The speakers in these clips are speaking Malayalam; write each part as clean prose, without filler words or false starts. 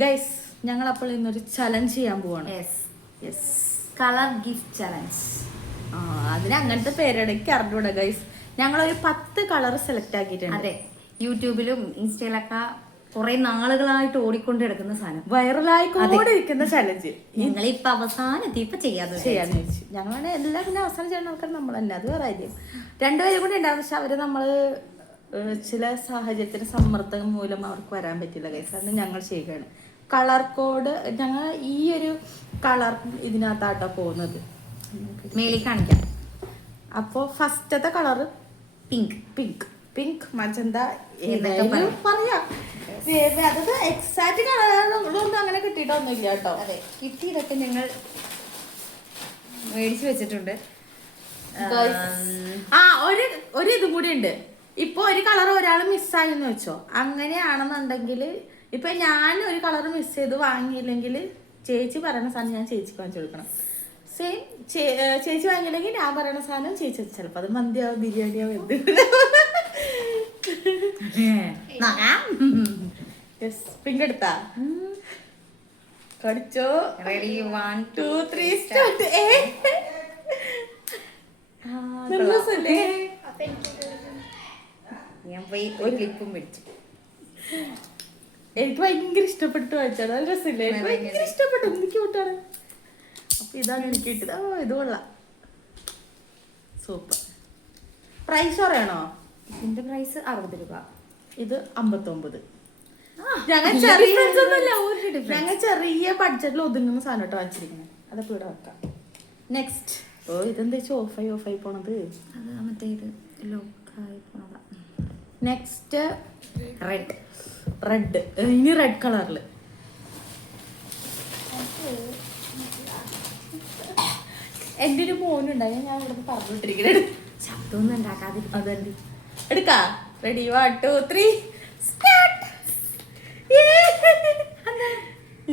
ഗൈസ് ഞങ്ങൾ അപ്പോൾ ഇന്നൊരു ചലഞ്ച് ചെയ്യാൻ പോവാണ്. Colour gift challenge. അതിന് അങ്ങനത്തെ പേരെടയ്ക്ക് അറിഞ്ഞൂടാ ഗൈസ്. ഞങ്ങളൊരു 10 കളർ സെലക്ട് ആക്കിയിട്ടുണ്ട്. അതെ, യൂട്യൂബിലും ഇൻസ്റ്റയിലൊക്കെ കുറെ നാളുകളായിട്ട് ഓടിക്കൊണ്ട് കിടക്കുന്ന സാധനം, വൈറലായിക്കൊണ്ടിരിക്കുന്ന ചലഞ്ച് ഞങ്ങളിപ്പൊ അവസാനം ഇപ്പൊ ചെയ്യാന്ന് വെച്ചു. ഞങ്ങളാണ് എല്ലാം പിന്നെ അവസാനം ചെയ്യുന്ന ആൾക്കാർ നമ്മൾ തന്നെ. അത് വേറെ കാര്യം. രണ്ടുപേരും കൂടി ഉണ്ടായിരുന്നു. പക്ഷെ അവര് നമ്മള് ചില സാഹചര്യത്തിന് സമ്മർദ്ദം മൂലം അവർക്ക് വരാൻ പറ്റില്ല ഗൈസ്. അത് ഞങ്ങൾ ചെയ്യുകയാണ്. കളർ കോഡ് ഞങ്ങൾ ഈ ഒരു കളർ ഇതിനകത്താട്ടോ പോകുന്നത്. മേളിൽ കാണിക്കാം. അപ്പോൾ ഫസ്റ്റത്തെ colour pink. Pink pink magenta പറയാം. അതായത് എക്സാക്ട് കളറുകളൊന്നും അങ്ങനെ കിട്ടിയിട്ടൊന്നുമില്ല കേട്ടോ. അതെ, കിട്ടിയതൊക്കെ ഞങ്ങൾ മേടിച്ചു വെച്ചിട്ടുണ്ട്. ഒരു ഇതും കൂടി ഉണ്ട്. ഇപ്പൊ ഒരു കളർ ഒരാൾ മിസ്സായെന്ന് വെച്ചോ. അങ്ങനെയാണെന്നുണ്ടെങ്കിൽ ഇപ്പൊ ഞാൻ ഒരു കളർ മിസ് ചെയ്ത് വാങ്ങിയില്ലെങ്കിൽ ചേച്ചി പറയുന്ന സാധനം ഞാൻ ചേച്ചിക്ക് വാങ്ങിച്ചു കൊടുക്കണം. സെയിം ചേച്ചി വാങ്ങിയില്ലെങ്കിൽ ഞാൻ പറയുന്ന സാധനം ചേച്ചി ചിലപ്പോൾ അത് മന്തിയാവും, ബിരിയാണിയാവും, എന്ത്. പിങ്ക് എടുത്താ കടിച്ചോ. Ready, 1 2 3 start. ഞാൻ പോയി ഒരു ക്ലിപ്പും മേടിച്ചു. എനിക്ക് ഭയങ്കര ഇഷ്ടപ്പെട്ടു വായിച്ചാണ്. നല്ല രസമില്ലേ? എനിക്ക് ഭയങ്കര ഇഷ്ടപ്പെട്ടു. എന്ത് ക്യൂട്ടാണ്. അപ്പൊ ഇതാണ് എനിക്ക് കിട്ടിയത്. ഇത് കൊള്ളാം, സൂപ്പർ. പ്രൈസ് പറയണോ? ഇതിന്റെ പ്രൈസ് 60 രൂപ, ഇത് 59. ഞങ്ങൾ ചെറിയ ബഡ്ജറ്റിൽ ഒതുങ്ങുന്ന സാധനം ഇട്ട് വാങ്ങിച്ചിരിക്കുന്നത്. അതൊക്കെ ഇവിടെ വെക്കാം. നെക്സ്റ്റ്. ഇതെന്താ ഓഫായി പോണത്? അത് മറ്റേ ഇത് ലോക്കായി പോണതാ. Next red. ഇനി റെഡ് കളറില് എൻ്റെ ഒരു മോനുണ്ടായി. ഞാൻ ഇവിടെ പറഞ്ഞിട്ടിരിക്കുന്നത് ശബ്ദമൊന്നും ഉണ്ടാക്കാതിരിക്കും. അതല്ലേ എടുക്കാ. Ready, 1 2 3 start.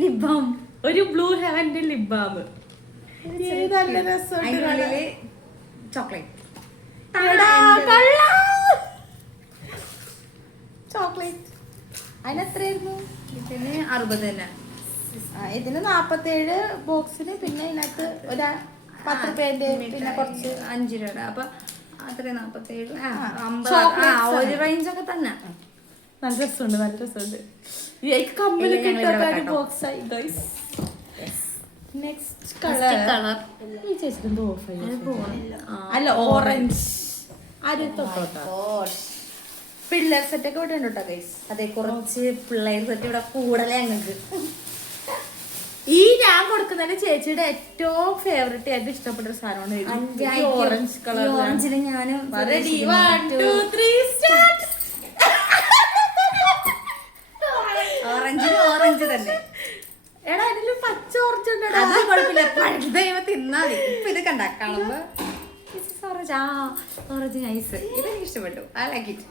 ലിബാം. ഒരു ബ്ലൂ ഹെവന്റെ ലിബാം. നല്ല രസമുണ്ട്. ചോക്ലേറ്റ്. ചോക്ലേറ്റ്. അതിനെത്രയായിരുന്നു? ഇതിന് 60 തന്നെ. ഇതിന് 47 ബോക്സിന്. പിന്നെ ഇതിനകത്ത് ഒരു 10 രൂപേന്റെ പിന്നെ കുറച്ച് 5 രൂപ. അപ്പൊ അത്ര 47 50 ഒരു റേഞ്ചൊക്കെ തന്നെ. നല്ല രസമുണ്ട്. ബോക്സ് ആയി ഗൈസ്. നെക്സ്റ്റ് കളർ ഈ ചേച്ചിട്ട് ഓഫ് അല്ല, ഓറഞ്ച്. പിള്ളേർ സെറ്റ് ഒക്കെ ഇവിടെ ഉണ്ട് കേട്ടോ ഗൈസ്. അതെ, കുറച്ച് പിള്ളേർ സെറ്റ് ഇവിടെ കൂടുതലേ ഞങ്ങൾക്ക്. ഈ ഞാൻ കൊടുക്കുന്നതിന് ചേച്ചിയുടെ ഏറ്റവും ഫേവറേറ്റ് ആയിട്ട് ഇഷ്ടപ്പെട്ട ഒരു സാധനമാണ് ഓറഞ്ച് കളർ. ഓറഞ്ചിന് ഞാനും ഓറഞ്ച് തന്നെ. എടാ അതില് പച്ച ഓറഞ്ച് ഉണ്ട്. അത് കുഴപ്പമില്ല, പഴുതൈവ തിന്നാ മതി. ഇപ്പൊ ഇത് കണ്ട കാണുമ്പോ ഓറഞ്ച് നൈസ്. ഇതെനിക്ക് ഇഷ്ടപ്പെട്ടു. I like it.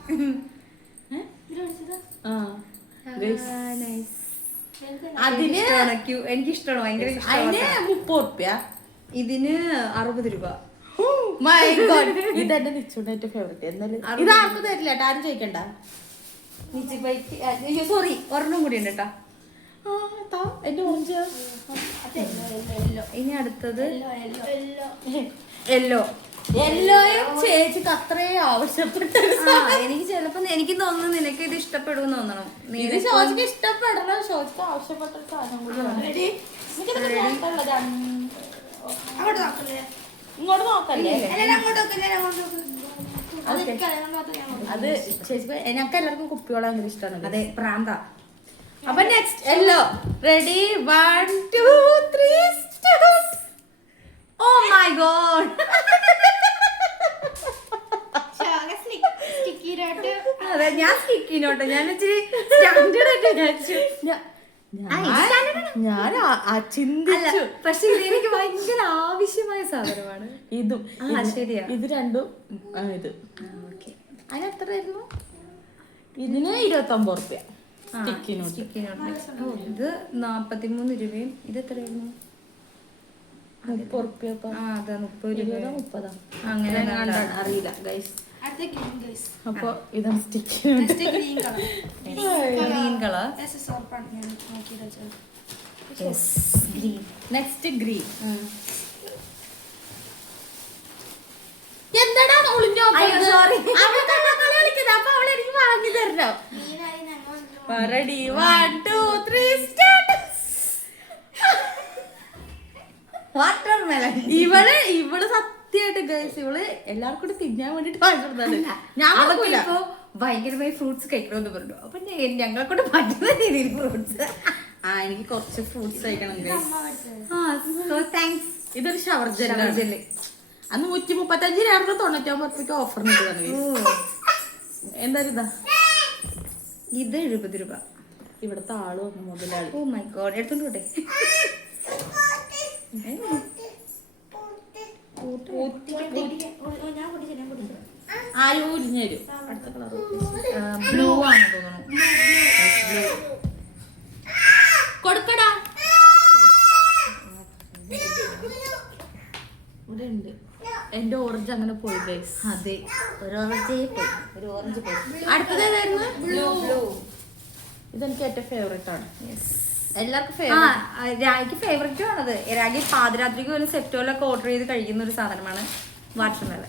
അതിന് എനിക്ക് ഇഷ്ടമാണ്, ഭയങ്കര അതിന് 30 റുപ്യ. ഇതിന് 60 രൂപ. ഇതെന്റെ നിച്ചുണ്ട് ഏറ്റവും ഫേവറേറ്റ്. എന്നാലും ഇത് ആർക്കും തരില്ല കേട്ടോ, ആരും ചോദിക്കണ്ട. സോറി, ഒരെണ്ണം കൂടി ഉണ്ട് കേട്ടോ. എന്റെ ഓറഞ്ച്. ഇനി അടുത്തത് യെല്ലോയും ചേച്ചിക്ക് അത്രയും ആവശ്യപ്പെട്ട. എനിക്ക് ചിലപ്പോ എനിക്ക് തോന്നുന്നു നിനക്ക് ഇത് ഇഷ്ടപ്പെടുമെന്ന് തോന്നണം. ഇത് ഷോജിക്ക് ഇഷ്ടപ്പെടണം. ഷോജിക്ക് ആവശ്യപ്പെട്ട ഒരു സാധനം കൂടി. ഇങ്ങോട്ട് നോക്കല്ലേ? അത് ചേച്ചി ഞങ്ങൾക്ക് എല്ലാവർക്കും കുപ്പിയോളം ഭയങ്കര ഇഷ്ടമാണ്. അതെ, പ്രാന്ത. അപ്പൊ next yellow. Ready, 1 2 3 start. Oh my god. അതെ, ഞാൻ സ്റ്റിക്കിനോട്ടെ. ഞാൻ ഇച്ചിരി സ്റ്റാൻഡേർഡ് ആയിട്ട് ഞാൻ ചിന്തിച്ചു. പക്ഷെ ഇത് എനിക്ക് ഭയങ്കര ആവശ്യമായ സാധനമാണ്. ഇതും ശരിയാ. ഇത് രണ്ടും ഇത് അതിന് എത്രയായിരുന്നു? ഇതിന് 29 റുപ്യ. ഇത് 43 രൂപയും. ഇത് എത്രയായിരുന്നു? 30 റുപ്യ. 30 രൂപ. 30 അങ്ങനെ അറിയില്ല ഗൈസ്. അടുത്ത green guys. അപ്പൊ ഇതാണ് stick. Next green color. Green colour. This is soap ഞാൻ നോക്കിയത് വെച്ചത്. ഗ്രീൻ. Next green. എന്താണ് ഒളിഞ്ഞോ? അയ്യോ, sorry. അവൾ കള്ളക്കളി കളിക്കുന്നത്. അപ്പൊ അവൾ എനിക്ക് വാങ്ങി തരണം. ഗ്രീനായി ഞങ്ങൾ റെഡി 1 2 3 സ്റ്റാർട്ട്. വാട്ടർമെലൺ. ഇവള് സത്യമായിട്ട് ഗൈസ് ഇവള് എല്ലാവർക്കും കൂടി തിന്നാൻ വേണ്ടിട്ട് വാങ്ങിച്ചതാണ്. ഞാൻ അവർക്ക് ഇപ്പൊ ഭയങ്കരമായി ഫ്രൂട്ട്സ് കഴിക്കണമെന്ന് പറഞ്ഞു. അപ്പൊ ഞങ്ങളെ കൊണ്ട് പറ്റുന്ന രീതിയിൽ ഫ്രൂട്ട്സ്. എനിക്ക് കുറച്ച് ഫ്രൂട്ട്സ് കഴിക്കണം ഗൈസ്. താങ്ക്സ്. ഇതൊരു ഷവർ ജെല്ല്. അന്ന് 135 രൂപ 99 രൂപയ്ക്ക് ഓഫറിന് കിട്ടുകയാണ്. എന്തായാലും ഇതാ ഇത് 70 രൂപ. ഇവിടുത്തെ ആള് വന്നു മുതലാളി. ഓ മൈ ഗോഡ്, എടുത്തോട്ടെ. ആരും ഉരിഞ്ഞു തരും. അടുത്ത കളർ ബ്ലൂ ആണ് തോന്നുന്നു. കൊടുക്കടാ. ഇവിടെ ഉണ്ട്. എന്റെ ഓറഞ്ച് അങ്ങനെ പോയി ഗൈസ്. അതെ, ഒരു ഓറഞ്ച് പോയി. അടുത്തത് ഏതായിരുന്നു? ബ്ലൂ. ഇതെനിക്ക് ഏറ്റവും ഫേവറേറ്റ് ആണ്. എല്ലാവർക്കും രാഗിക്ക് ഫേവറേറ്റും ആണത്. രാഗി പാതിരാത്രിക്ക് പോലും സെപ്റ്റോലൊക്കെ ഓർഡർ ചെയ്ത് കഴിക്കുന്ന ഒരു സാധനമാണ് വാട്ടർമെലൺ.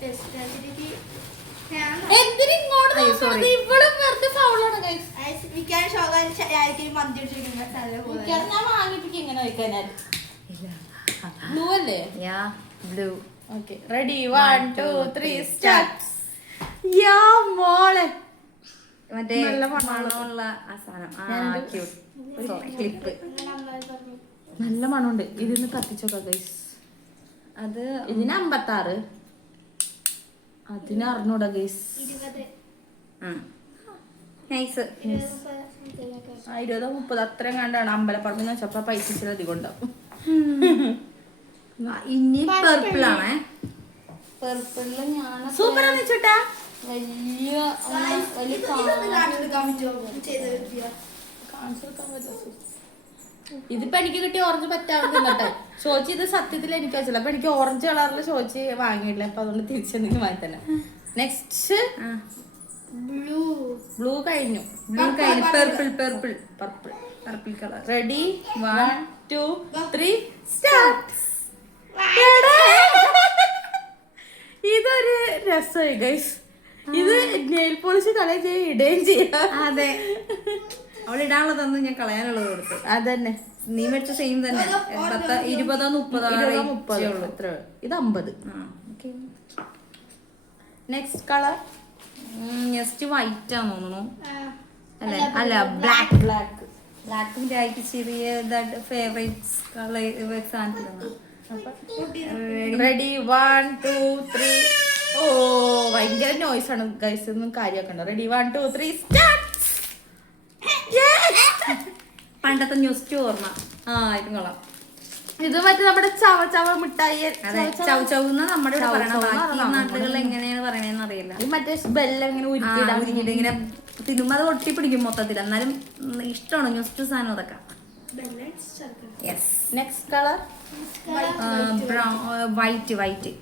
ബ്ലൂ അല്ലേ? ബ്ലൂ. Okay ready 1 2 3 start. യാ മോളെ മറ്റേ നല്ല മണമുള്ള ആ സാധനം. ക്ലിപ്പ് നല്ല മണമുണ്ട്. ഇതിന്ന് കത്തിച്ചോക്കാം ഗൈസ്. അത് ഇതിന് 56, അതിന് 600 ഗൈസ്. 20 30 അത്രയും കണ്ടാണ്. അമ്പലപ്പറമ്പ് വെച്ചപ്പോ പൈസ ഇച്ചിരി അധികം ഉണ്ടാവും. ഇനി പർപ്പിൾ ആണേ. പർപ്പിളില് ഞാൻ സൂപ്പർ ആണ് ചേട്ടാ. വലിയ ഇതിപ്പോ എനിക്ക് കിട്ടിയ ഓറഞ്ച് പറ്റാവുന്നട്ടെ. ചോച്ചി ഇത് സത്യത്തിൽ എനിക്ക് വെച്ചില്ല. അപ്പൊ എനിക്ക് ഓറഞ്ച് കളറിൽ ചോച്ചി വാങ്ങിയില്ല. അപ്പൊ അതുകൊണ്ട് തിരിച്ചെന്തെങ്കിലും വാങ്ങി തന്നെ. നെക്സ്റ്റ് ബ്ലൂ കഴിഞ്ഞു. Purple colour. Ready 1 2 3 start. ഇതൊരു രസമായി ഗൈസ്. ഇത് നെയിൽ പോളിഷ് കളയും ചെയ്യാം, ഇടുകയും ചെയ്യാം. അതെ, അവിടെ ഇടാനുള്ളതൊന്നും ഞാൻ കളയാനുള്ളത് കൊടുത്തു. അതന്നെ നീ വെച്ച സെയിം തന്നെ. 20 30 ഇത് 50. നെക്സ്റ്റ് കളർ നെക്സ്റ്റ് വൈറ്റ് ആണെന്ന് തോന്നുന്നു. അല്ല ബ്ലാക്ക്. ബ്ലാക്കിന്റെ ആയിട്ട് ചെറിയ ഫേവറേറ്റ്സ് കളർ സാധനത്തിലാണ്. റെഡി 1 2 3. ഓ ഭയങ്കര നോയ്സ് ആണ് ഗൈസ്. ഒന്നും കാര്യമാക്കണ്ട. Ready 1 2 3 start. പണ്ടത്തെ ന്യൂസ് ഓർമ്മ. ഇതും കൊള്ളാം. ഇത് മറ്റേ നമ്മുടെ ചവ മിഠായി. ചൗചൗന്ന നമ്മുടെ ഇവിടെ പറയണ. ബാക്കി നാട്ടുകളിൽ എങ്ങനെയാണ് പറയണേന്ന് അറിയില്ല. ഇത് മറ്റേ ബെല്ല ഇങ്ങനെ ഉരുക്കിയിട്ട് ഇങ്ങനെ തിന്നുമ്പോ അത് ഒട്ടിപ്പിടിക്കും മൊത്തത്തിൽ. എന്നാലും ഇഷ്ടമാണ് ന്യൂസ് സാധനം അതൊക്കെ. Next colour white.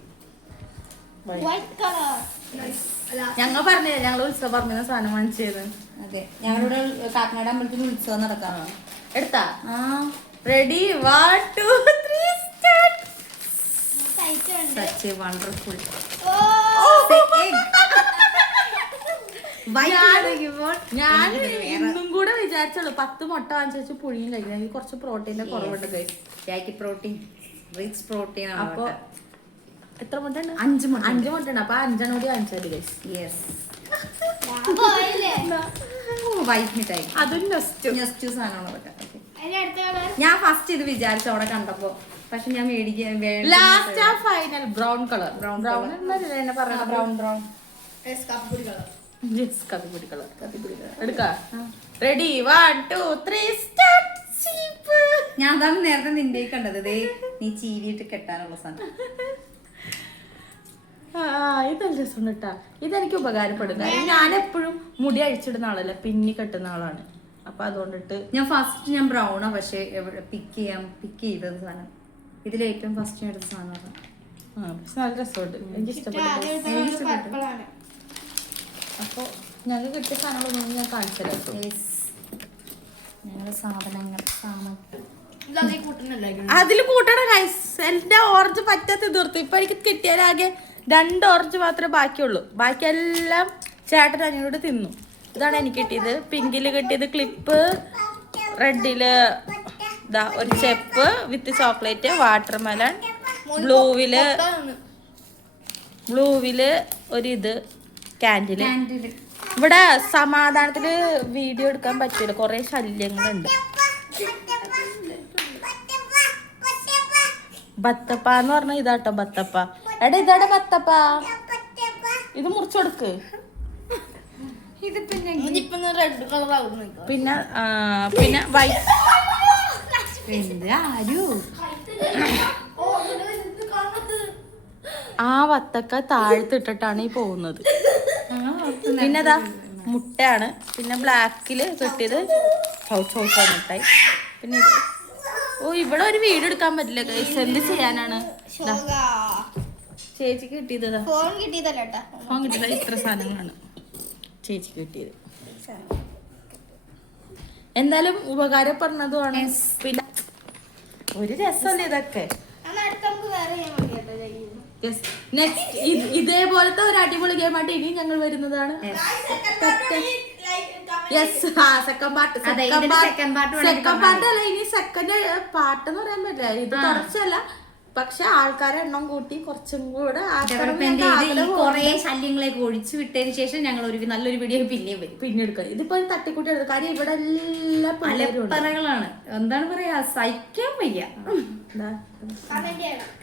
ഞങ്ങൾ പറഞ്ഞില്ല, ഞങ്ങൾ ഉത്സവം പറഞ്ഞ സാധനം വാങ്ങിച്ചത്. അതെ, ഞങ്ങളിവിടെ കാക്കനാട് അമ്പലത്തിൽ ഉത്സവം നടക്കാറാണ്. എടുത്താ റെഡി 1 2 3 സ്റ്റാർട്ട്. Such wonderful. ഞാൻ ഇന്നും കൂടെ വിചാരിച്ചുള്ളൂ 10 മുട്ട വാങ്ങിച്ചു പുഴിയും കഴിക്കണം. എനിക്ക് കുറച്ച് പ്രോട്ടീന്റെ കുറവുണ്ട് ഗൈസ്. Protein rich protein. അപ്പൊ എത്ര മുട്ട ഉണ്ട്? 5 മുട്ട. 5 മുട്ട ഉണ്ട്. അപ്പൊ 5 കൂടി വാങ്ങിച്ചാല് ഗൈസ്. യെസ്. വൈറ്റ് മിഠായി. അതും നെസ്റ്റ് സാധനങ്ങളൊക്കെ. ഞാൻ ഫസ്റ്റ് ഇത് വിചാരിച്ചു അവിടെ കണ്ടപ്പോ. പക്ഷെ ഞാൻ മേടിക്കാൻ ലാസ്റ്റ് ആ ഫൈനൽ ബ്രൗൺ കളർ. ബ്രൗൺ എന്നല്ലേ പറഞ്ഞ? ബ്രൗൺ കത്തിപ്പൊടി കളർ. എടുക്കാം. Ready 1 2 3 start. ഞാൻ അതാണ് നേരത്തെ നിന്റെ കണ്ടത്. നീ ചീവിയിട്ട് കെട്ടാനുള്ള സാധനം. ഇതല്ല രസം കേട്ടാ. ഇതെനിക്ക് ഉപകാരപ്പെടും. ഞാൻ എപ്പോഴും മുടി അഴിച്ചിടുന്ന ആളല്ല, പിന്നി കെട്ടുന്ന ആളാണ്. അപ്പൊ അതുകൊണ്ടിട്ട് ഞാൻ ബ്രൗണാ. പക്ഷെ പിക്ക് ചെയ്തത് സാധനം ഇതിലേറ്റവും ഫസ്റ്റ് എടുത്ത സാധനമാണ്. പക്ഷെ നല്ല രസമുണ്ട്. എനിക്ക് ഇഷ്ടപ്പെട്ടു. അപ്പോൾ ഞങ്ങൾക്ക് കിട്ടിയ സാധനങ്ങളൊന്നും ഞാൻ കാണിച്ചു തരാം കേട്ടോ. ഞങ്ങളുടെ സാധനങ്ങൾ ഇല്ലാതെ കൂട്ടുന്നല്ലേ അതിൽ കൂട്ടണ ഗൈസ്. എന്റെ ഓറഞ്ച് പറ്റത്ത് തീർത്തു. ഇപ്പൊ എനിക്ക് കിട്ടിയാലാകെ 2 ഓറഞ്ച് മാത്രമേ ബാക്കിയുള്ളൂ. ബാക്കിയെല്ലാം ചേട്ടൻ അനിയോട് തിന്നു. ഇതാണ് എനിക്ക് കിട്ടിയത്. പിങ്കില് കിട്ടിയത് ക്ലിപ്പ്, റെഡില് ഇതാ ഒരു ചെപ്പ് വിത്ത് ചോക്ലേറ്റ്, വാട്ടർമെലൺ, ബ്ലൂവില് ഒരു ഇത് ക്യാൻഡില്. ഇവിടെ സമാധാനത്തില് വീഡിയോ എടുക്കാൻ പറ്റൂല, കൊറേ ശല്യങ്ങളുണ്ട്. ബത്തപ്പ എന്ന് പറഞ്ഞ ഇതാട്ടോ ബത്തപ്പ. എടാ ഇതാടെ ബത്തപ്പ, ഇത് മുറിച്ചു കൊടുക്ക്. ഇത് പിന്നെ ഇനിയിപ്പൊ റെഡ് കളർ ആവുന്നു. പിന്നെ പിന്നെ വൈറ്റ് ആ വത്തക്ക താഴ്ത്തിട്ടിട്ടാണ് ഈ പോകുന്നത്. പിന്നെ അതാ മുട്ടയാണ്. പിന്നെ ബ്ലാക്കില് കിട്ടിയത് ചൗച്ചൗസ മുട്ടായി. പിന്നെ ഇത് ഓ ഇവിടെ ഒരു വീഡിയോ എടുക്കാൻ പറ്റില്ല ഗൈസ്. എന്ത് ചെയ്യാനാണ്? ചേച്ചിക്ക് കിട്ടിയത് ഫോൺ കിട്ടിയതല്ല കേട്ടാ. ഫോൺ കിട്ടിയത് ഇത്ര സാധനങ്ങളാണ് ചേച്ചിക്ക് കിട്ടിയത്. എന്തായാലും ഉപകാരപ്പെടുന്നതുമാണ്. പിന്നെ ഒരു രസമല്ലേ ഇതൊക്കെ. അടുത്ത് നമുക്ക് വേറെ ചെയ്യാൻ മതി കേട്ടോ ചെയ്യുന്നു. നെക്സ്റ്റ് ഇതേപോലത്തെ ഒരു അടിപൊളി ഗെയിമായിട്ട് ഇനി ഞങ്ങൾ വരുന്നതാണ്. സെക്കൻഡ് പാർട്ട് അല്ല, ഇനി സെക്കൻഡ് പാർട്ട് എന്ന് പറയാൻ പറ്റില്ല. ഇത് തുടർച്ചയല്ല, പക്ഷെ ആൾക്കാരെ എണ്ണം കൂട്ടി കുറച്ചും കൂടെ കൊറേ ശല്യങ്ങളൊക്കെ ഒഴിച്ചു വിട്ടതിന് ശേഷം ഞങ്ങൾ ഒരു നല്ലൊരു വീഡിയോ പിന്നെയും വരും. പിന്നെ എടുക്കാം. ഇതിപ്പോ ഒരു തട്ടിക്കൂട്ടി എടുക്കാം. കാര്യം ഇവിടെ എല്ലാ പലപ്പറകളാണ്. എന്താണ് പറയാ, സഹിക്കാൻ വയ്യ.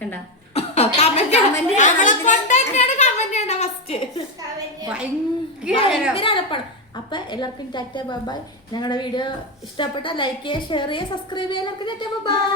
കണ്ട അപ്പൊ എല്ലാവർക്കും ടാറ്റ ബൈ ബൈ. ഞങ്ങളുടെ വീഡിയോ ഇഷ്ടപ്പെട്ട ലൈക്ക് ചെയ്യുക, ഷെയർ ചെയ്യുക, സബ്സ്ക്രൈബ് ചെയ്യുക. എല്ലാവർക്കും ടാറ്റ ബൈ ബൈ.